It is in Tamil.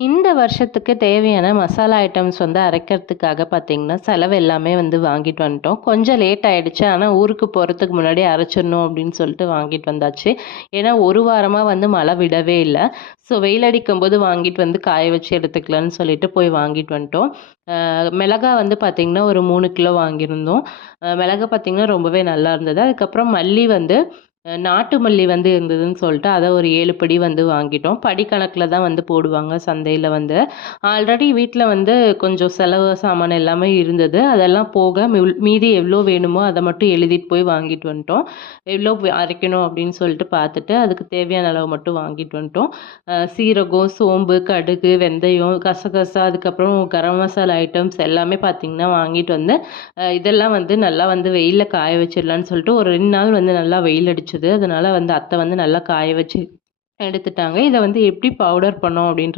இந்த வருஷத்துக்கு தேவையான மசாலா ஐட்டம்ஸ் வந்து அரைக்கிறதுக்காக பார்த்தீங்கன்னா, செலவு எல்லாமே வந்து வாங்கிட்டு வந்துட்டோம். கொஞ்சம் லேட் ஆயிடுச்சு. ஆனா, ஊருக்கு போறதுக்கு முன்னாடி அரைச்சிடணும் அப்படின்னு சொல்லிட்டு வாங்கிட்டு வந்தாச்சு. ஏன்னா, 1 வாரமா வந்து மழை விடவே இல்ல. ஸோ, வெயில் அடிக்கும்போது வாங்கிட்டு வந்து காய வச்சு எடுத்துக்கலாம்னு சொல்லிட்டு போய் வாங்கிட்டு வந்துட்டோம். மிளகா வந்து பார்த்தீங்கன்னா, ஒரு 3 கிலோ வாங்கியிருந்தோம். மிளகா பார்த்தீங்கன்னா, ரொம்பவே நல்லா இருந்தது. அதுக்கப்புறம் மல்லி வந்து நாட்டு மல்லி வந்து இருந்ததுன்னு சொல்லிட்டு, அத ஒரு 7 படி வந்து வாங்கிட்டோம். படி கணக்குல தான் வந்து போடுவாங்க சந்தையில வந்து. ஆல்ரெடி வீட்ல வந்து கொஞ்சம் செலவு சாமான் எல்லாமே இருந்தது. அதெல்லாம் போக மீதி எவ்வளோ வேணுமோ அத மட்டும் எழுதிட்டு போய் வாங்கிட்டு வந்துட்டோம். எவ்வளோ அரைக்கணும் அப்படின்னு சொல்லிட்டு பார்த்துட்டு, அதுக்கு தேவையான அளவு மட்டும் வாங்கிட்டு வந்துட்டோம். சீரகம், சோம்பு, கடுகு, வெந்தயம், கசகசா, அதுக்கப்புறம் கரம் மசாலா ஐட்டம்ஸ் எல்லாமே பார்த்தீங்கன்னா வாங்கிட்டு வந்து, இதெல்லாம் வந்து நல்லா வந்து வெயில்ல காய வச்சிடலான்னு சொல்லிட்டு ஒரு 2 நாள் வந்து நல்லா வெயில் அடிச்சது. அதனால வந்து அத்தை வந்து நல்லா காய வச்சு எடுத்துட்டாங்க. இத வந்து எப்படி பவுடர் பண்ணோம் அப்படின்ற